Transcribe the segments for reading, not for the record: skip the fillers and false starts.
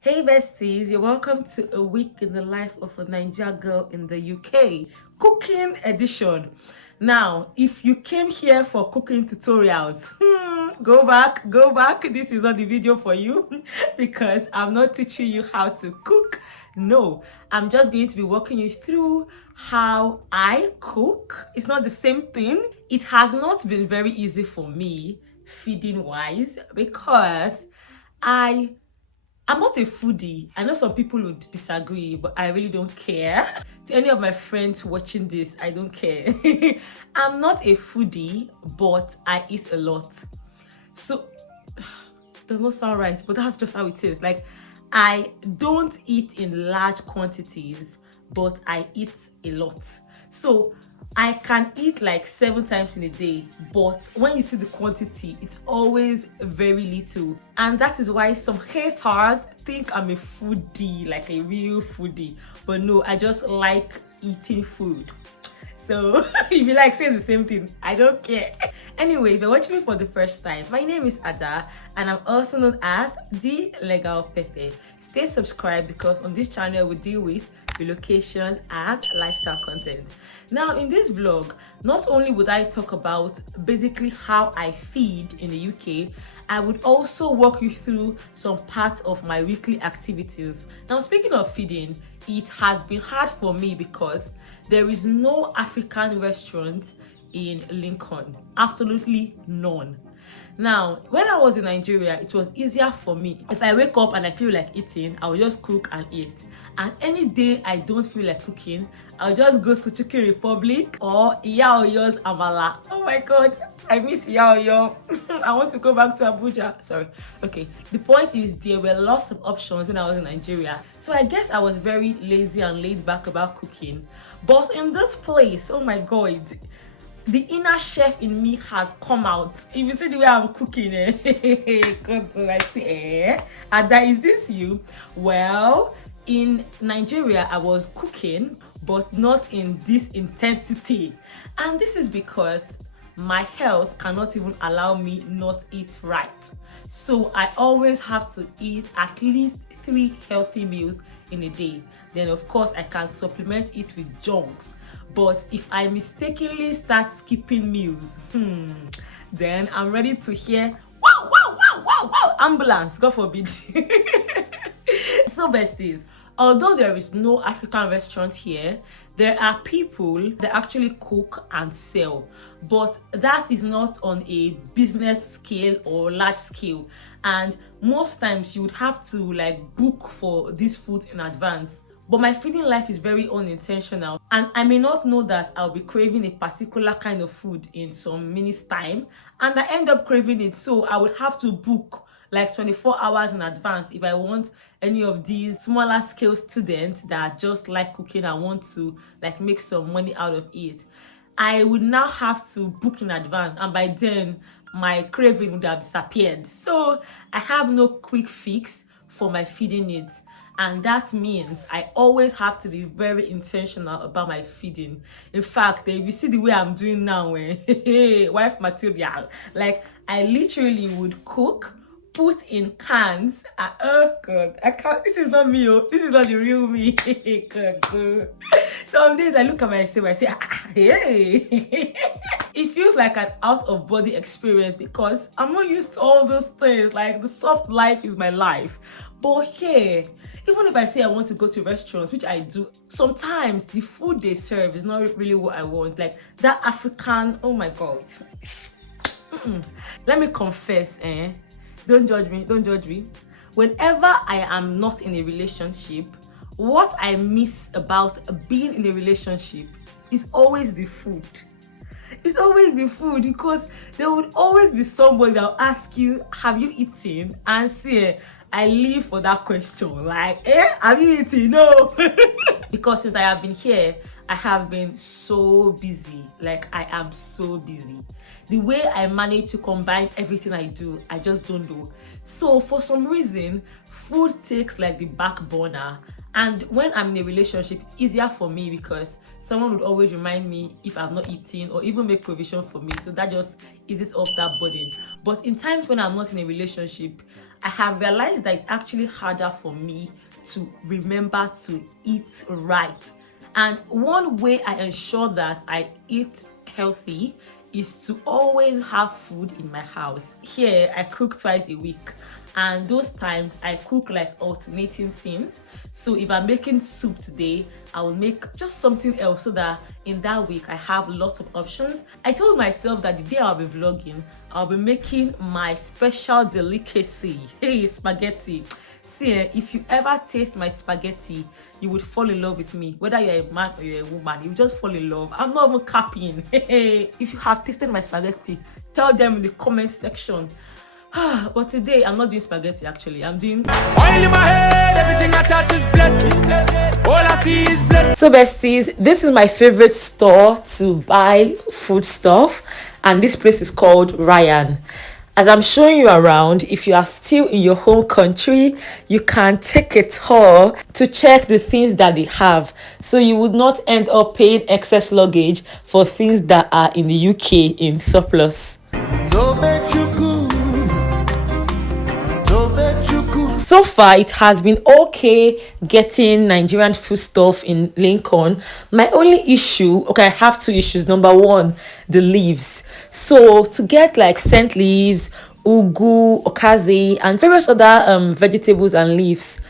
Hey besties, you're welcome to a week in the life of a Niger girl in the UK, cooking edition. Now, if you came here for cooking tutorials, go back. This is not the video for you because I'm not teaching you how to cook. No, I'm just going to be walking you through how I cook. It's not the same thing. It has not been very easy for me feeding wise because I'm not a foodie. I know some people would disagree, but I really don't care. To any of my friends watching this, I don't care. I'm not a foodie, but I eat a lot. So, does not sound right, but that's just how it is. Like, I don't eat in large quantities, but I eat a lot. So, I can eat like 7 times in a day, but when you see the quantity, it's always very little. And that is why some haters think I'm a foodie, like a real foodie. But no, I just like eating food. So if you like saying the same thing, I don't care. Anyway, if you're watching me for the first time, my name is Ada and I'm also known as the Legal Pepe. Stay subscribed because on this channel we deal with relocation and lifestyle content. Now in this vlog, not only would I talk about basically how I feed in the UK, I would also walk you through some parts of my weekly activities. Now speaking of feeding, it has been hard for me because there is no African restaurant in Lincoln, absolutely none. Now, when I was in Nigeria, it was easier for me. If I wake up and I feel like eating, I will just cook and eat. And any day I don't feel like cooking, I'll just go to Chicken Republic or Iya Oyo's Amala. Oh my god, I miss Iya Oyo. I want to go back to Abuja. Sorry. Okay, the point is there were lots of options when I was in Nigeria. So I guess I was very lazy and laid back about cooking. But in this place, oh my god, the inner chef in me has come out. If you see the way I'm cooking, I say, Ada, is this you? Well, in Nigeria, I was cooking, but not in this intensity. And this is because my health cannot even allow me not eat right. So I always have to eat at least 3 healthy meals in a day. Then of course I can supplement it with junks. But if I mistakenly start skipping meals, then I'm ready to hear wow, ambulance, God forbid. So besties, although there is no African restaurant here, there are people that actually cook and sell, but that is not on a business scale or large scale, and most times you would have to like book for this food in advance. But my feeding life is very unintentional, and I may not know that I'll be craving a particular kind of food in some minutes time, and I end up craving it. So I would have to book like 24 hours in advance if I want any of these smaller scale students that just like cooking and want to like make some money out of it. I would now have to book in advance, and by then my craving would have disappeared. So I have no quick fix for my feeding needs. And that means I always have to be very intentional about my feeding. In fact, if you see the way I'm doing now, wife material, like I literally would cook, put in cans. Oh god, I can't. This is not me. This is not the real me. God. Some days I look at myself, I say, hey. It feels like an out of body experience because I'm not used to all those things. Like the soft life is my life. But here, even if I say I want to go to restaurants, which I do, sometimes the food they serve is not really what I want. Like that African, oh my god. Let me confess, don't judge me. Whenever I am not in a relationship, what I miss about being in a relationship is always the food. It's always the food, because there would always be somebody that will ask you, have you eaten? And say, I live for that question. Like, have you eaten? No. Because since I have been here, I have been so busy. Like, I am so busy. The way I manage to combine everything I do, I just don't know. So for some reason, food takes like the back burner. And when I'm in a relationship, it's easier for me because someone would always remind me if I've not eaten or even make provision for me. So that just eases off that burden. But in times when I'm not in a relationship, I have realized that it's actually harder for me to remember to eat right. And one way I ensure that I eat healthy is to always have food in my house. Here, I cook twice a week, and those times I cook like alternating things. So if I'm making soup today, I will make just something else so that in that week I have lots of options. I told myself that the day I'll be vlogging, I'll be making my special delicacy. Hey, spaghetti. See, if you ever taste my spaghetti, you would fall in love with me. Whether you're a man or you're a woman, you just fall in love. I'm not even capping. If you have tasted my spaghetti, tell them in the comment section. But today I'm not doing spaghetti. Actually, I'm doing oil in my head. Everything I touch is blessed. All I see is blessed. So besties, this is my favorite store to buy food stuff, and this place is called Ryan. As I'm showing you around, if you are still in your home country, you can take a tour to check the things that they have, so you would not end up paying excess luggage for things that are in the UK in surplus. So far, it has been okay getting Nigerian food stuff in Lincoln. My only issue, okay, I have two issues. Number one, the leaves. So to get like scent leaves, ugu, okazi, and various other vegetables and leaves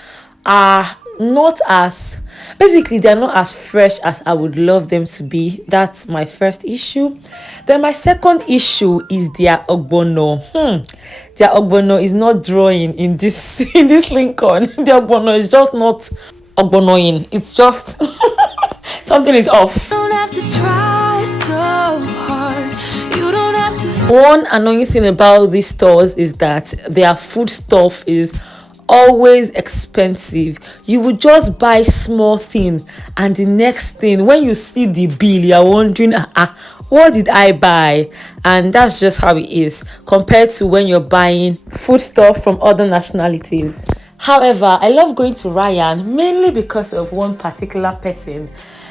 are not as, basically they're not as fresh as I would love them to be. That's my first issue. Then my second issue is their ogbono. Their ogbono is not drawing in this Lincoln. Their ogbono is just not ogbonoing. It's just something is off. You don't have to try so hard. You don't have to. One annoying thing about these stores is that their food stuff is always expensive. You would just buy small thing, and the next thing when you see the bill, you're wondering, what did I buy? And that's just how it is compared to when you're buying food stuff from other nationalities. However, I love going to Ryan mainly because of one particular person.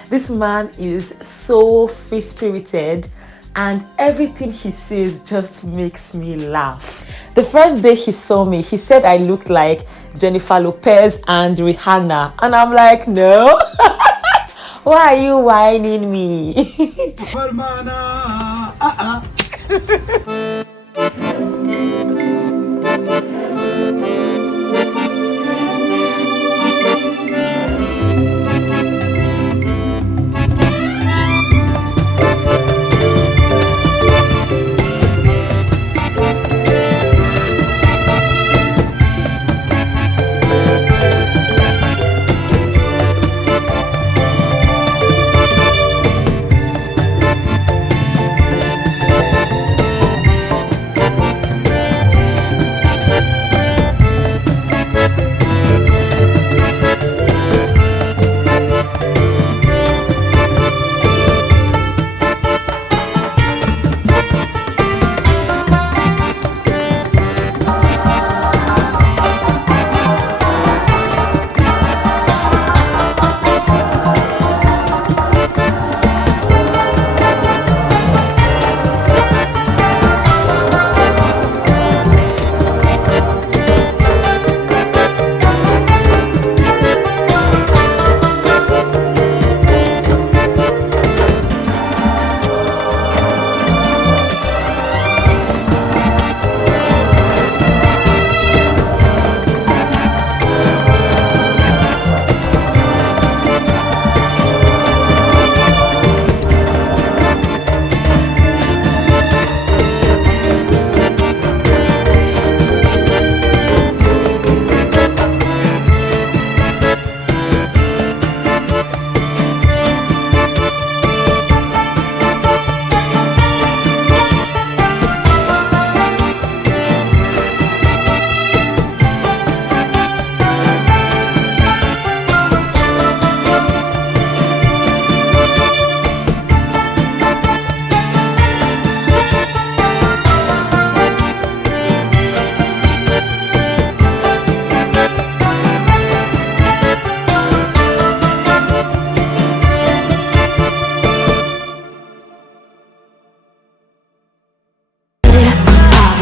This man is so free-spirited, and everything he says just makes me laugh. The first day he saw me, he said I looked like Jennifer Lopez and Rihanna, and I'm like, no. Why are you whining me?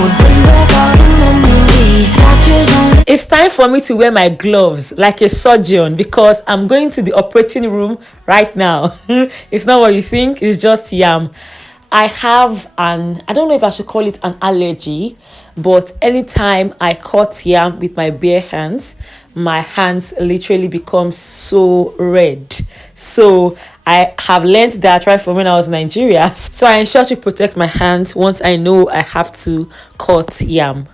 would bring back all the memories. Scratches on the It's time for me to wear my gloves like a surgeon because I'm going to the operating room right now. It's not what you think, it's just yam. I have I don't know if I should call it an allergy, but anytime I cut yam with my bare hands, my hands literally become so red. So I have learned that right from when I was in Nigeria. So I ensure to protect my hands once I know I have to cut yam.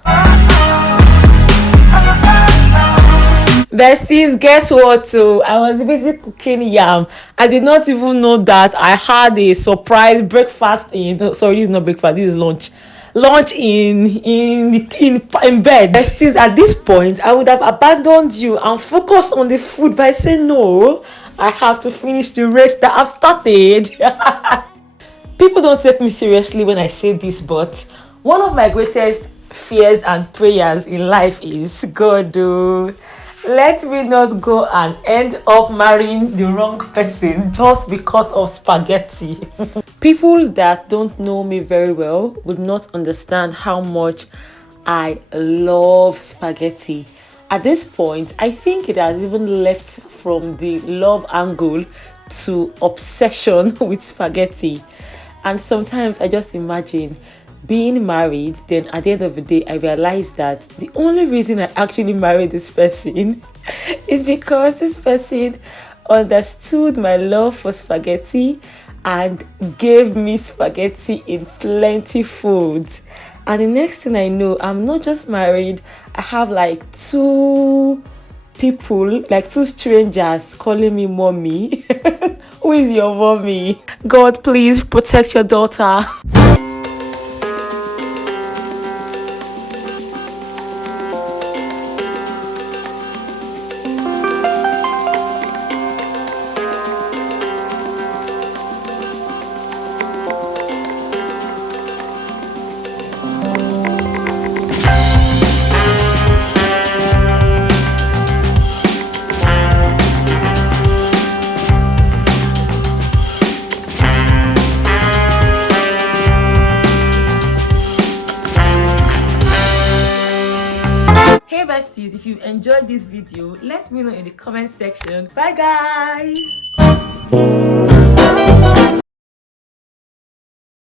Besties, guess what? I was busy cooking yam. I did not even know that I had a surprise breakfast in. No, sorry, this is not breakfast. This is lunch. Lunch in bed. Besties, at this point, I would have abandoned you and focused on the food, but I said no. I have to finish the race that I've started. People don't take me seriously when I say this, but one of my greatest fears and prayers in life is God, let me not go and end up marrying the wrong person just because of spaghetti. People that don't know me very well would not understand how much I love spaghetti. At this point, I think it has even left from the love angle to obsession with spaghetti. And sometimes I just imagine being married, then at the end of the day I realized that the only reason I actually married this person is because this person understood my love for spaghetti and gave me spaghetti in plenty food. And the next thing I know, I'm not just married, I have like two people, like two strangers calling me mommy. Who is your mommy? God, please protect your daughter. Hey besties, if you enjoyed this video, let me know in the comment section. Bye guys.